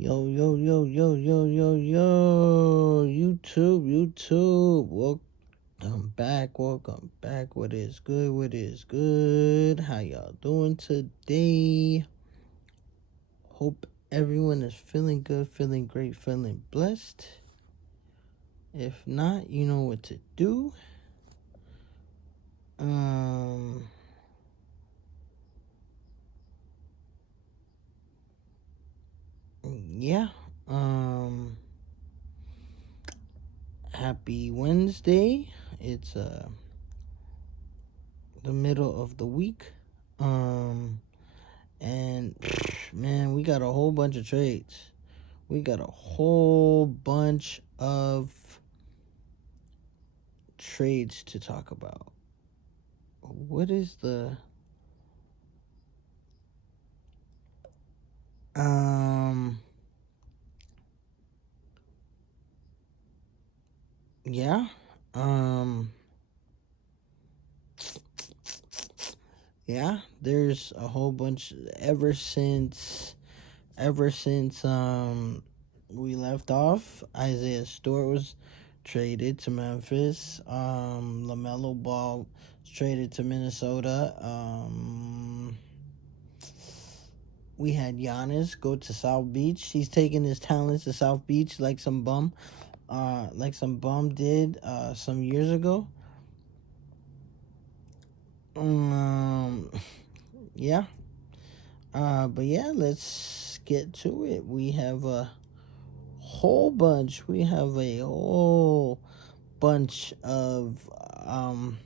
Yo, yo, yo, yo, yo, yo, yo, YouTube. Welcome back, welcome back. What is good? What is good? How y'all doing today? Hope everyone is feeling good, feeling great, feeling blessed. If not, you know what to do. Um, yeah. Um, Happy Wednesday. It's the middle of the week. Um, And man, we got a whole bunch of trades. We got a whole bunch of trades to talk about. What is the um yeah. Um yeah, there's a whole bunch ever since we left off. Isaiah Stewart was traded to Memphis. LaMelo Ball was traded to Minnesota. We had Giannis go to South Beach. He's taking his talents to South Beach like some bum did some years ago. Um, yeah. But yeah, let's get to it. We have a whole bunch. We have a whole bunch of um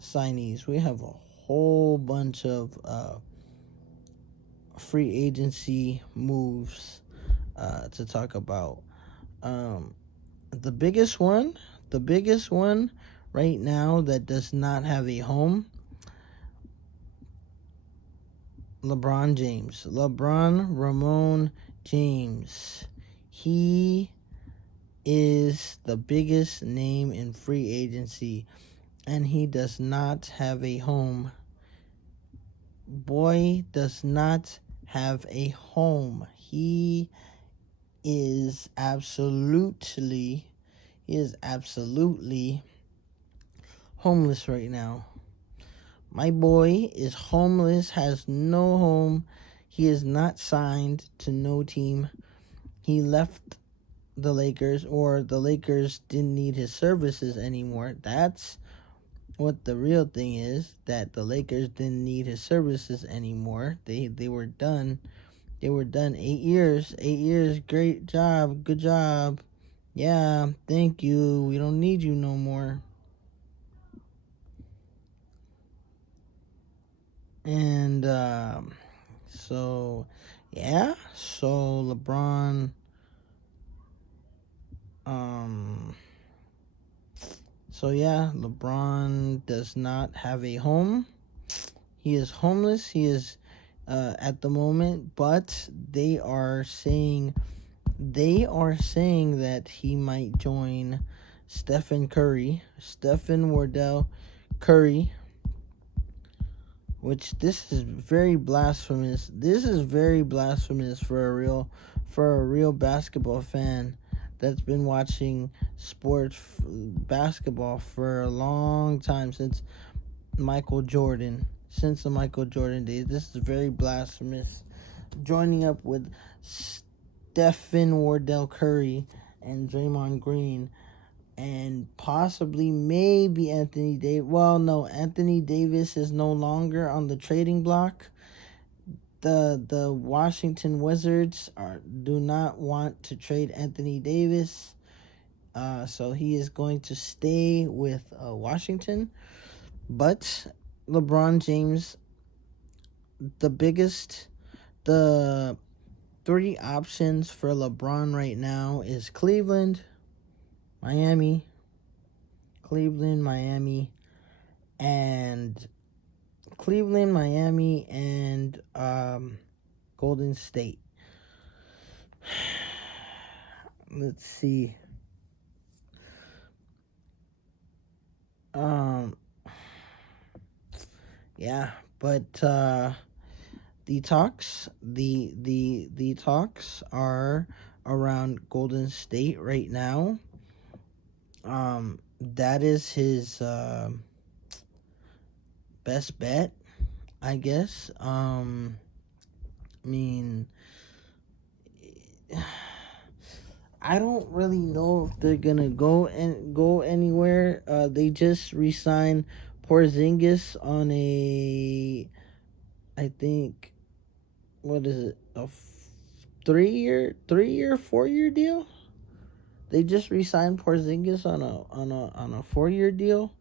signees. We have a whole bunch of free agency moves to talk about. Um, the biggest one, the biggest one right now that does not have a home, LeBron James. LeBron Ramon James. He is the biggest name in free agency, and he does not have a home. Boy does not have a home. Is absolutely he is absolutely homeless right now. My boy is homeless, has no home. He is not signed to no team. He left the Lakers, or the Lakers didn't need his services anymore. That's what the real thing is, that the Lakers didn't need his services anymore. They were done. They were done 8 years. 8 years. Great job. Good job. Yeah, thank you. We don't need you no more. And so yeah, so um LeBron does not have a home. He is homeless. He is at the moment, but they are saying that he might join Stephen Wardell Curry, which this is very blasphemous. This is very blasphemous for a real basketball fan that's been watching sports basketball for a long time, since the Michael Jordan days. This is very blasphemous. Joining up with Stephen Wardell Curry and Draymond Green, and possibly maybe Anthony Davis. Well, no, Anthony Davis is no longer on the trading block. The Washington Wizards do not want to trade Anthony Davis, so he is going to stay with Washington. But LeBron James, the biggest, the three options for LeBron right now is Miami, Cleveland, Miami, and Cleveland, Miami, and Golden State. Let's see. Um, yeah, but The talks are around Golden State right now. That is his best bet, I guess. I mean, I don't really know if they're gonna go anywhere. They just re-signed Porzingis on a, I think, what is it, a 3 year, 4 year deal. They just re-signed Porzingis on a 4 year deal.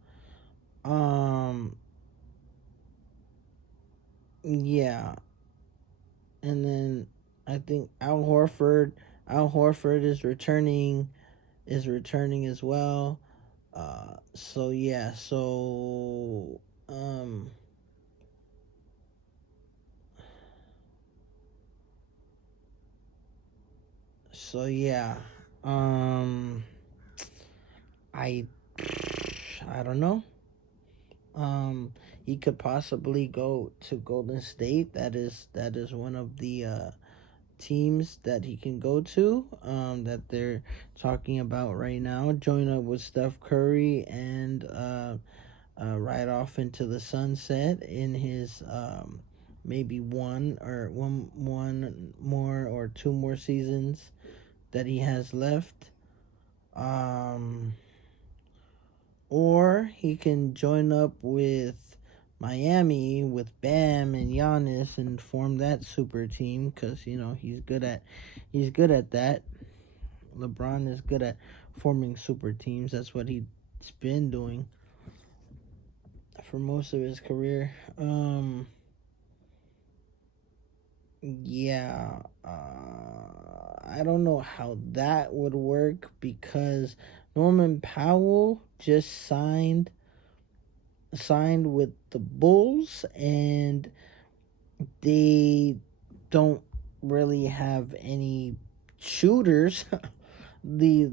Um, yeah, and then I think Al Horford is returning as well. So yeah, um, so yeah, um, I I don't know. Um, he could possibly go to Golden State. That is one of the teams that he can go to. That they're talking about right now. Join up with Steph Curry and ride off into the sunset in his maybe one more or two more seasons that he has left. Um, or he can join up with Miami with Bam and Giannis and form that super team because he's good at that. LeBron is good at forming super teams. That's what he's been doing for most of his career. Yeah, I don't know how that would work because Norman Powell just signed with the Bulls, and they don't really have any shooters. The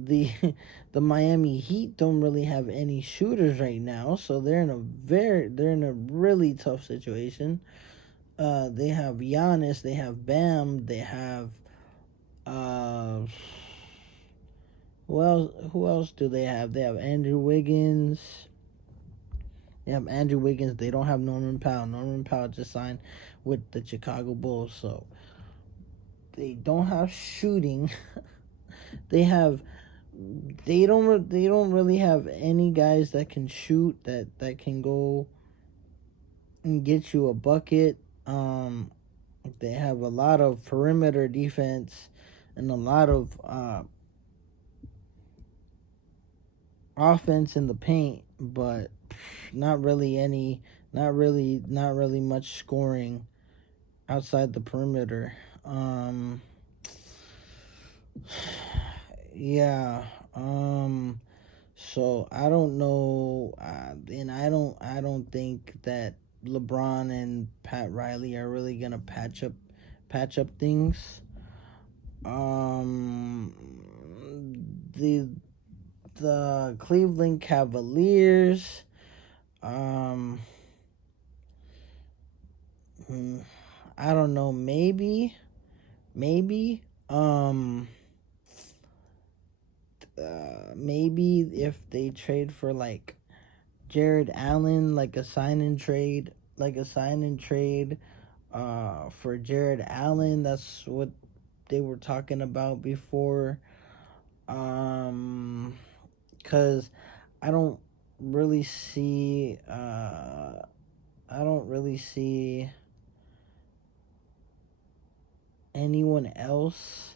the Miami Heat don't really have any shooters right now, so they're in a really tough situation. They have Giannis, they have Bam, they have uh who else do they have? They have Andrew Wiggins. They have Andrew Wiggins. They don't have Norman Powell. Norman Powell just signed with the Chicago Bulls, so they don't have shooting. they have they don't really have any guys that can shoot that can go and get you a bucket. Um, they have a lot of perimeter defense and a lot of offense in the paint, but not really any, not really much scoring outside the perimeter. Um, yeah. So I don't know, and I don't think that LeBron and Pat Riley are really gonna patch up things. Um, the the Cleveland Cavaliers. Um, hmm, I don't know. Maybe. Maybe if they trade for like Jared Allen, like a sign and trade for Jared Allen. That's what they were talking about before. Um, cuz I don't really see I don't really see anyone else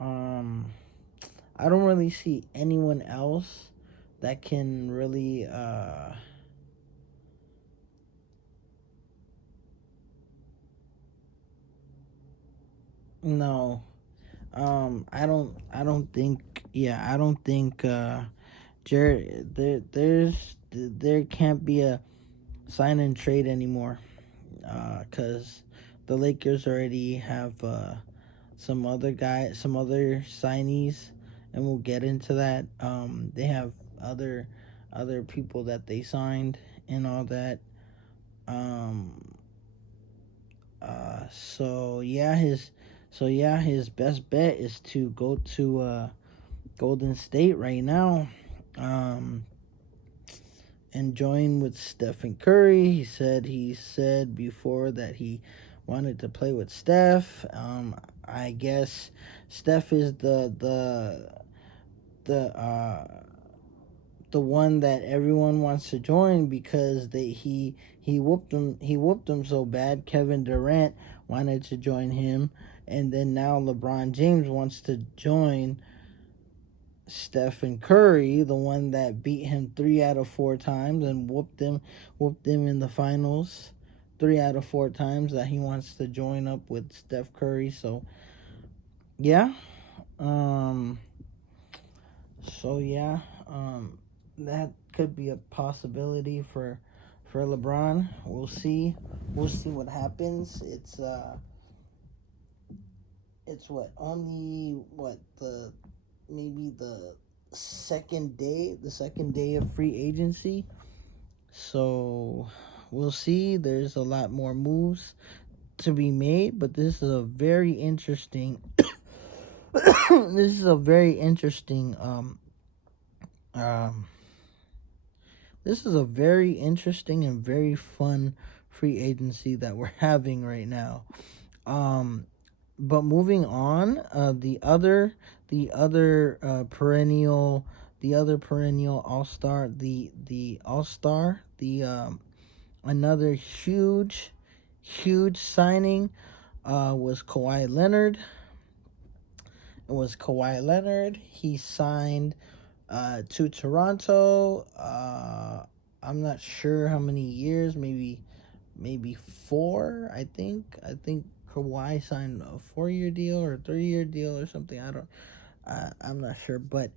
um I don't really see anyone else that can really no. I don't think I don't think Jared there can't be a sign and trade anymore. Cuz the Lakers already have some other signees, and we'll get into that. They have other people that they signed and all that. Um His best bet is to go to Golden State right now. Um, and join with Stephen Curry. He said before that he wanted to play with Steph. I guess Steph is the the one that everyone wants to join because he whooped him so bad. Kevin Durant wanted to join him, and then now LeBron James wants to join Stephen Curry, the one that beat him 3 out of 4 times and whooped him in the finals 3 out of 4 times. That he wants to join up with Steph Curry. So yeah, um, so yeah, that could be a possibility for LeBron. We'll see what happens. It's what the maybe the second day of free agency. So we'll see. There's a lot more moves to be made, but this is a very interesting this is a very interesting um this is a very interesting and very fun free agency that we're having right now. Um but moving on, the other perennial all-star, the all-star, the another huge signing was Kawhi Leonard. He signed to Toronto. I'm not sure how many years, maybe 4. I think Kawhi signed a 4-year deal or a 3-year deal or something. I'm not sure, but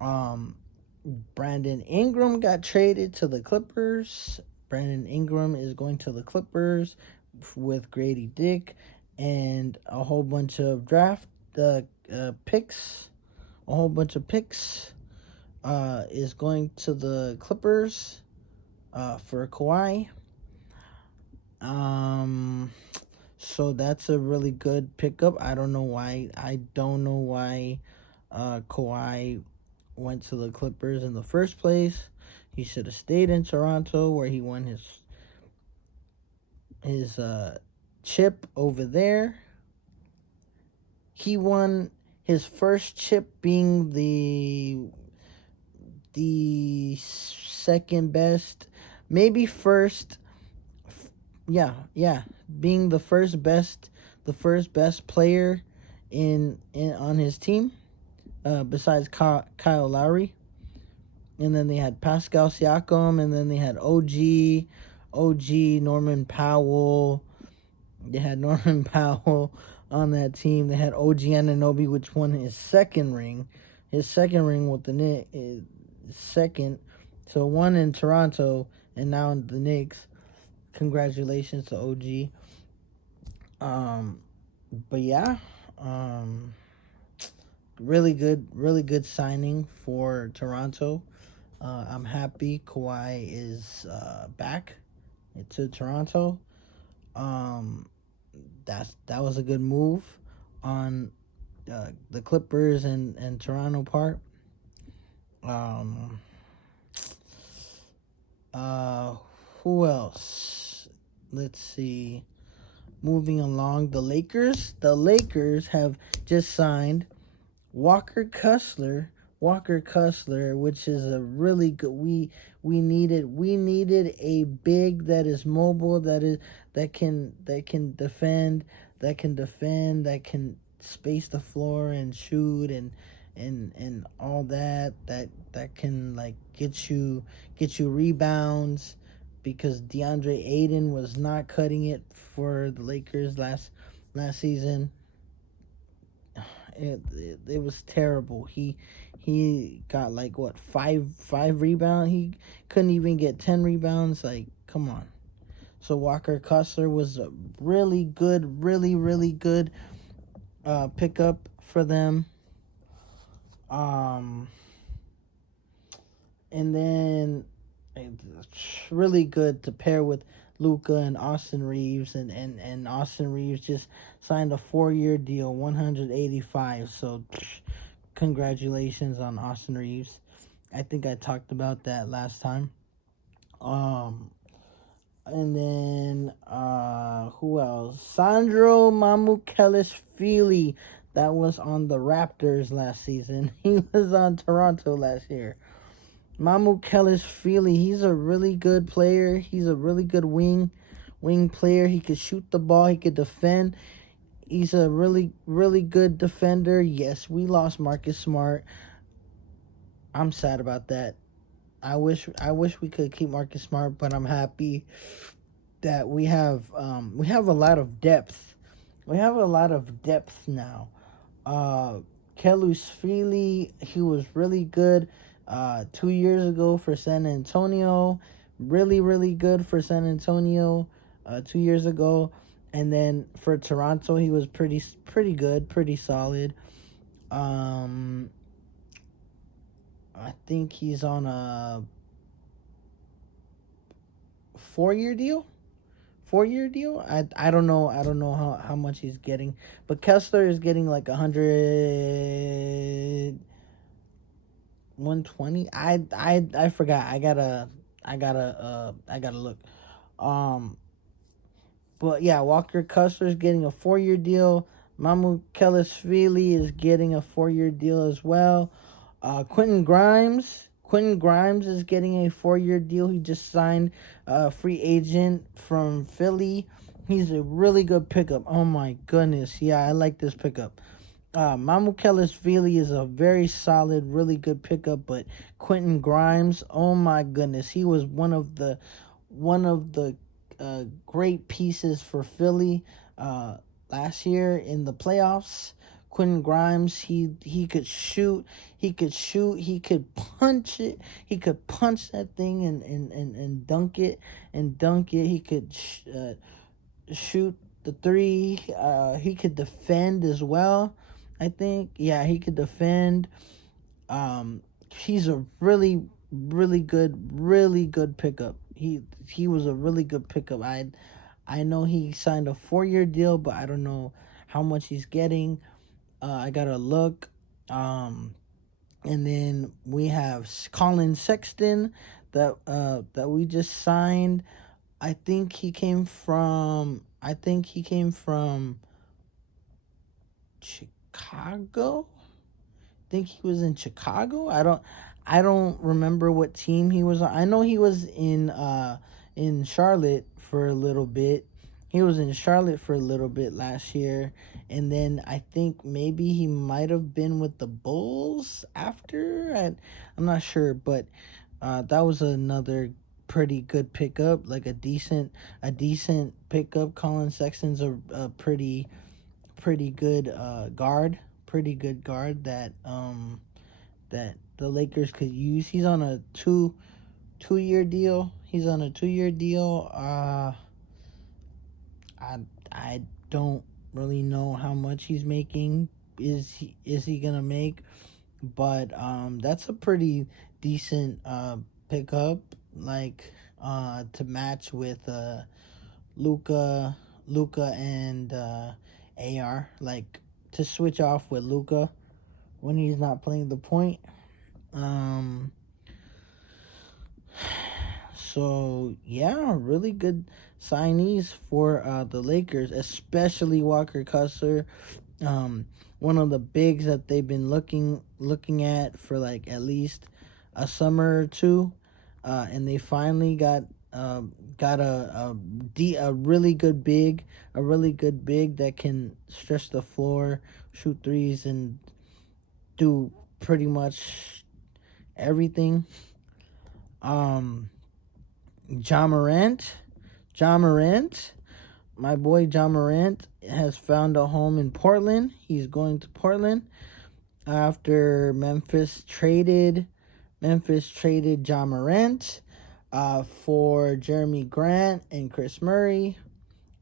um Brandon Ingram got traded to the Clippers. Brandon Ingram is going to the Clippers with Grady Dick and a whole bunch of draft picks. A whole bunch of picks is going to the Clippers for Kawhi. Um, so that's a really good pickup. I don't know why. Kawhi went to the Clippers in the first place. He should have stayed in Toronto where he won his chip over there. He won his first chip being the second best, maybe first. Yeah, being the first best player in on his team, besides Kyle Lowry. And then they had Pascal Siakam, and then they had OG Norman Powell. They had Norman Powell on that team. They had OG Anunoby, which won his second ring with the Knicks, second. So one in Toronto, and now in the Knicks. Congratulations to OG. Um, but yeah, um, really good signing for Toronto. I'm happy Kawhi is back to Toronto. Um, that was a good move on the Clippers and Toronto part. Um, uh, who else? Let's see. Moving along, the Lakers. The Lakers have just signed Walker Kessler, which is a really good. We needed a big that is mobile, that can defend, that can space the floor and shoot and all that can like get you rebounds, because DeAndre Ayton was not cutting it for the Lakers last season. It was terrible. He got like what, five rebounds. He couldn't even get 10 rebounds. Like, come on. So Walker Kessler was a really good pickup for them. Um, and then it's really good to pair with Luca and Austin Reeves, and Austin Reeves just signed a 4-year deal, 185. So, congratulations on Austin Reeves. I think I talked about that last time. Um, and then who else? Sandro Mamukelishvili, that was on the Raptors last season. He was on Toronto last year. Mamukelishvili, he's a really good player. He's a really good wing player. He could shoot the ball. He could defend. He's a really good defender. Yes, we lost Marcus Smart. I'm sad about that. I wish we could keep Marcus Smart, but I'm happy that we have a lot of depth. We have a lot of depth now. Uh, Kelusfili, he was really good 2 years ago for San Antonio. Really good for San Antonio 2 years ago. And then for Toronto, he was pretty good, pretty solid. Um, I think he's on a 4-year deal. 4-year deal. I don't know. I don't know how much he's getting, but Kessler is getting like 120. I forgot. I gotta look. Um, but yeah, Walker Kessler is getting a 4-year deal. Mamu Kellisvili is getting a 4-year deal as well. Quentin Grimes. Quentin Grimes is getting a 4-year deal. He just signed a free agent from Philly. He's a really good pickup. Oh my goodness. Yeah, I like this pickup. Mamukelishvili is a very solid, really good pickup, but Quentin Grimes, oh my goodness, he was one of the great pieces for Philly last year in the playoffs. Quentin Grimes, he could shoot, he could punch it, he could punch that thing and dunk it He could shoot the three. He could defend as well. I think, yeah, he could defend. He's a really good pickup. He was a really good pickup. I know he signed a 4-year deal, but I don't know how much he's getting. I gotta look. And then we have Colin Sexton that we just signed. I think he came from Chicago. I think he was in Chicago. I don't remember what team he was on. I know he was in Charlotte for a little bit. He was in Charlotte for a little bit last year, and then I think maybe he might have been with the Bulls after. I'm not sure, but that was another pretty good pickup, like a decent pickup. Colin Sexton's a pretty good guard, that the Lakers could use. He's on a two year deal. I don't really know how much he's making. Is he gonna make? But that's a pretty decent pickup, like to match with Luca, and AR, like to switch off with Luca when he's not playing the point. Um, so yeah, really good signees for the Lakers, especially Walker Kessler. Um, One of the bigs that they've been looking at for like at least a summer or two, and they finally got a really good big that can stretch the floor, shoot threes, and do pretty much everything. Um, John Morant, John Morant, my boy John Morant has found a home in Portland. He's going to Portland after Memphis traded John Morant for Jeremy Grant and Chris Murray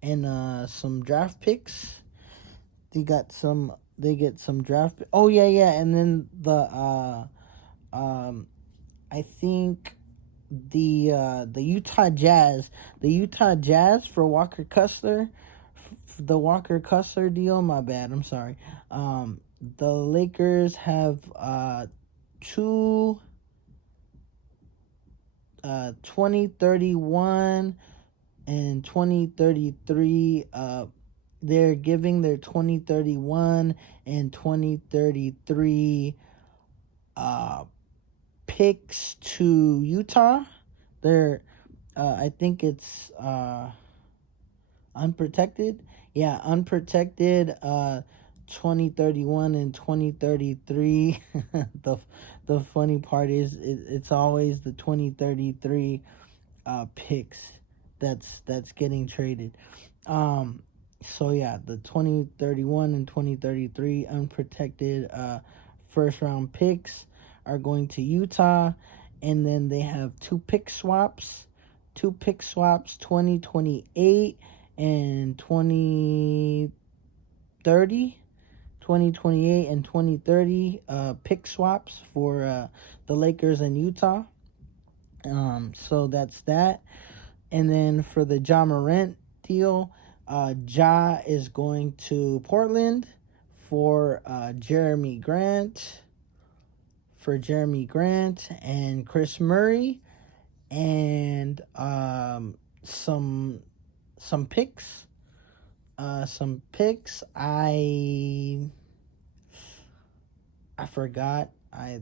and some draft picks. They get some draft. Oh yeah, and then the um I think the Utah Jazz, for Walker Kessler, the Walker Kessler deal. My bad. I'm sorry. Um, the Lakers have two 2031 and 2033. They're giving their 2031 and 2033 uh, picks to Utah. They're I think it's unprotected. Yeah, unprotected 2031 and 2033. the the funny part is it's always the 2033 picks that's getting traded. Um, so yeah, the 2031 and 2033 unprotected first round picks are going to Utah, and then they have two pick swaps 2028 and 2030. 2028 and 2030 pick swaps for the Lakers and Utah. So that's that. And then for the Ja Morant deal, Ja is going to Portland for Jeremy Grant and Chris Murray, and some picks. Some picks. I forgot. I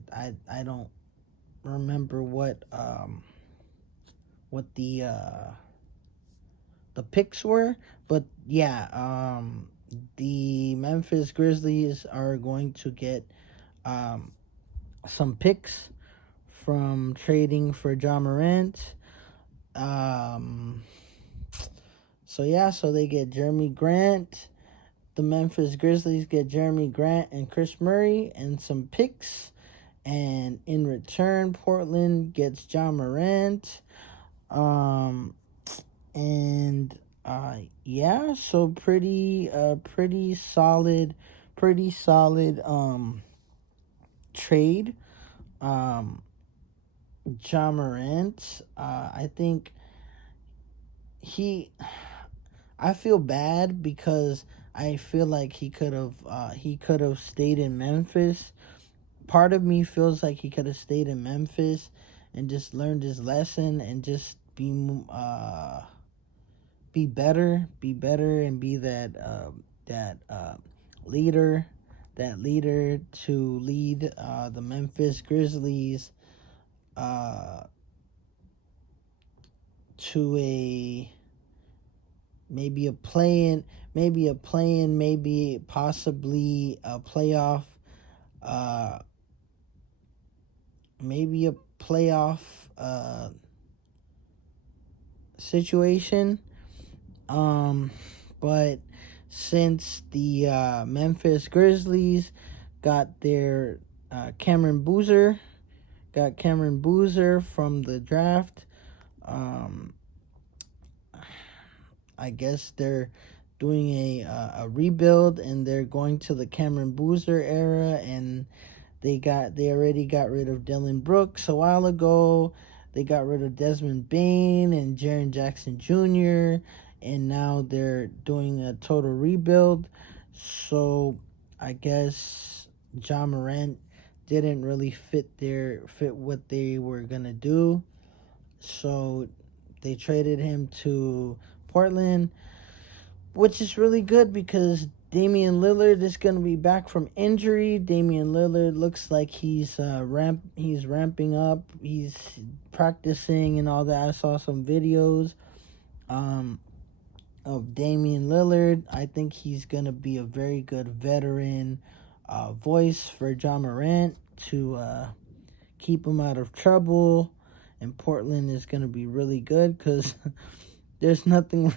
don't remember what the picks were, but yeah, the Memphis Grizzlies are going to get um, some picks from trading for Ja Morant. Um, so yeah, so they get Jeremy Grant. The Memphis Grizzlies get Jeremy Grant and Chris Murray and some picks. And in return, Portland gets Ja Morant. Um, and yeah, so pretty solid trade. Um, Ja Morant, I think he I feel bad because I feel like he could have stayed in Memphis. Part of me feels like he could have stayed in Memphis and just learned his lesson and just be better, and be that leader, to lead the Memphis Grizzlies uh, to a maybe a play-in, maybe possibly a playoff, uh, maybe a playoff uh, situation. Um, but since the Memphis Grizzlies got their Cameron Boozer, from the draft, um, I guess they're doing a rebuild, and they're going to the Cameron Boozer era, and they already got rid of Dylan Brooks a while ago. They got rid of Desmond Bain and Jaren Jackson Jr., and now they're doing a total rebuild. So I guess Ja Morant didn't really fit what they were gonna do. So they traded him to Portland, which is really good because Damian Lillard is going to be back from injury. Damian Lillard looks like he's ramping up. He's practicing and all that. I saw some videos um, of Damian Lillard. I think he's going to be a very good veteran voice for Ja Morant to keep him out of trouble. And Portland is going to be really good because there's nothing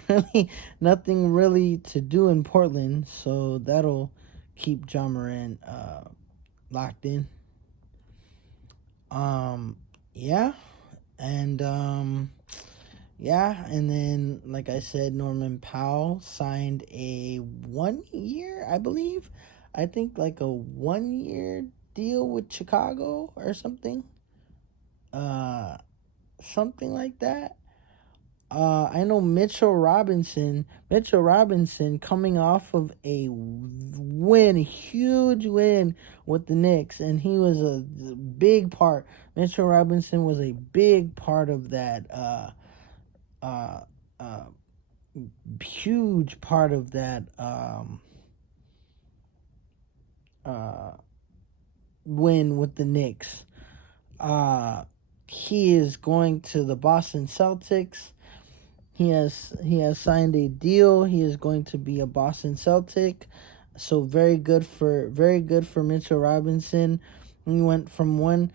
really to do in Portland, so that'll keep Ja Morant locked in. Um, yeah, and and then like I said, Norman Powell signed a 1 year, I believe. I think like a 1 year deal with Chicago or something. Uh, something like that. I know Mitchell Robinson. Mitchell Robinson coming off of a win, a huge win with the Knicks, and he was a big part. Mitchell Robinson was a big part of that. Uh, uh, Huge part of that. Uh, Win with the Knicks. Uh, he is going to the Boston Celtics. He has signed a deal. He is going to be a Boston Celtic. So very good for Mitchell Robinson. He went from one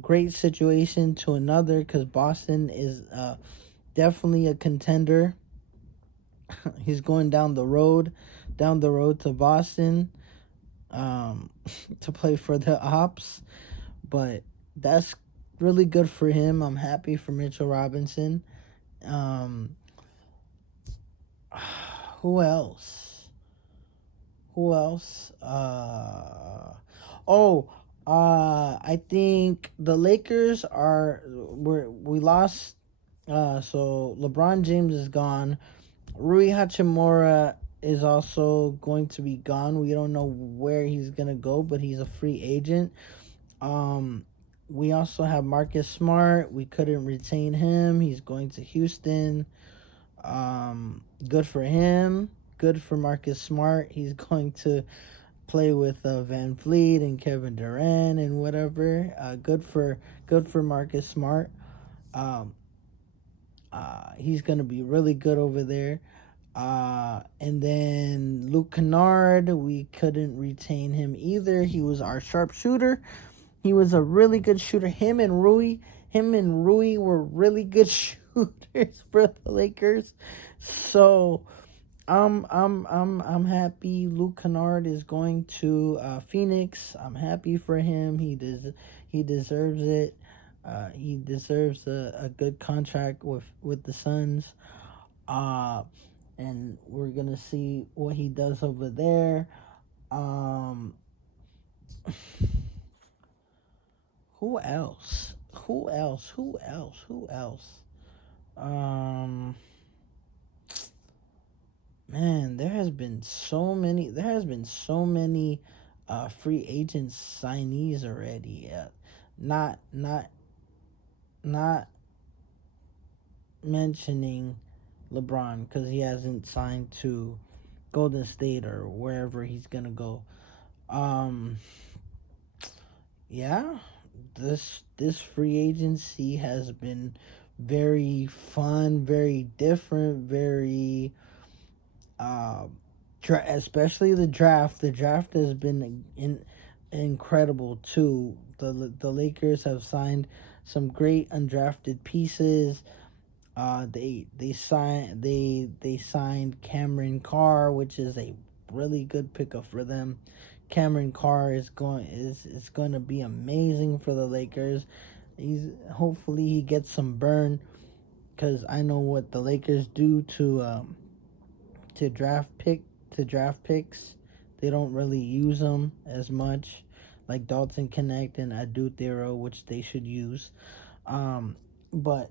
great situation to another because Boston is definitely a contender. He's going down the road to Boston um, to play for the Ops. But that's really good for him. I'm happy for Mitchell Robinson. Um, who else? Who else? Oh, I think the Lakers we lost. So LeBron James is gone. Rui Hachimura is also going to be gone. We don't know where he's gonna go, but he's a free agent. Um, we also have Marcus Smart. We couldn't retain him. He's going to Houston. Good for him. Good for Marcus Smart. He's going to play with Van Vliet and Kevin Durant and whatever. Good for Marcus Smart. Um, he's gonna be really good over there. And then Luke Kennard, we couldn't retain him either. He was our sharpshooter. He was a really good shooter. Him and Rui were really good shooters for the Lakers. So I'm happy. Luke Kennard is going to Phoenix. I'm happy for him. He deserves it. He deserves a good contract with the Suns. Uh, and we're gonna see what he does over there. Um, who else? Who else? Who else? Who else? Um, Man, there has been so many free agent signees already. Not not not mentioning LeBron because he hasn't signed to Golden State or wherever he's gonna go. Um, yeah, this free agency has been very fun, very different, very uh, especially the draft. The draft has been incredible too. The Lakers have signed some great undrafted pieces. They signed Cameron Carr, which is a really good pickup for them. Cameron Carr is going to be amazing for the Lakers. He's Hopefully he gets some burn because I know what the Lakers do to draft picks. They don't really use them as much, like Dalton Connect and Adu Thero, which they should use. Um, but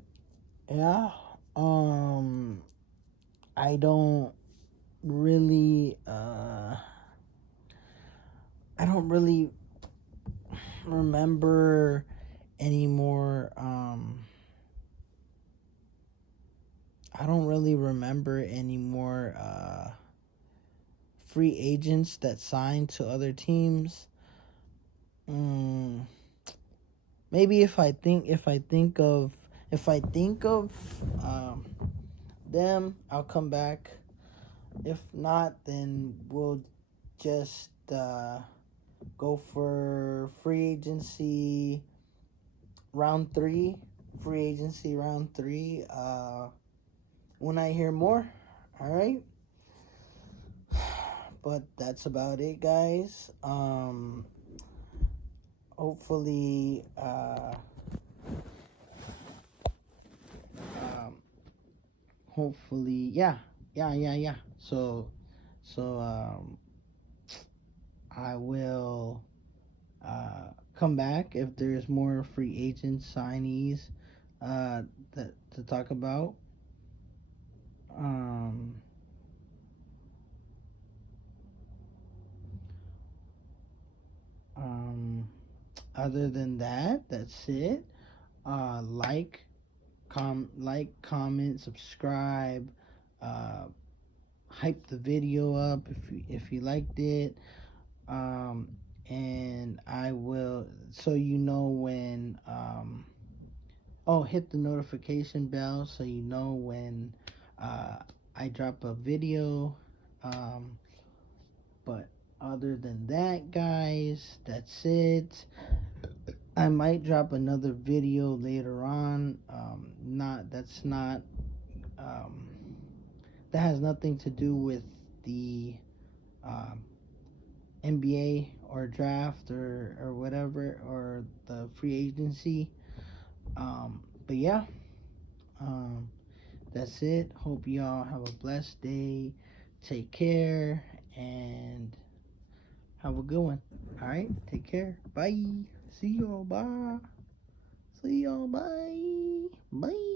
yeah, um, I don't really, I don't really remember anymore. I don't really remember any more free agents that signed to other teams. Mm, Maybe if I think of um, them, I'll come back. If not, then we'll just go for free agency round three. Free agency round three. When I hear more, all right. But that's about it, guys. Hopefully, um, yeah, yeah. So I will come back if there's more free agent signees uh, that to talk about. Um, um, Other than that, that's it. Like, comment, subscribe, uh, hype the video up if you liked it. Um, and I will, so you know when oh, hit the notification bell so you know when uh, I drop a video. Um, but other than that, guys, that's it. I might drop another video later on. Not that's not um, that has nothing to do with the um, NBA or draft or whatever or the free agency. But yeah, um, that's it. Hope y'all have a blessed day. Take care and have a good one. All right, take care. Bye. See y'all. Bye. See y'all. Bye. Bye.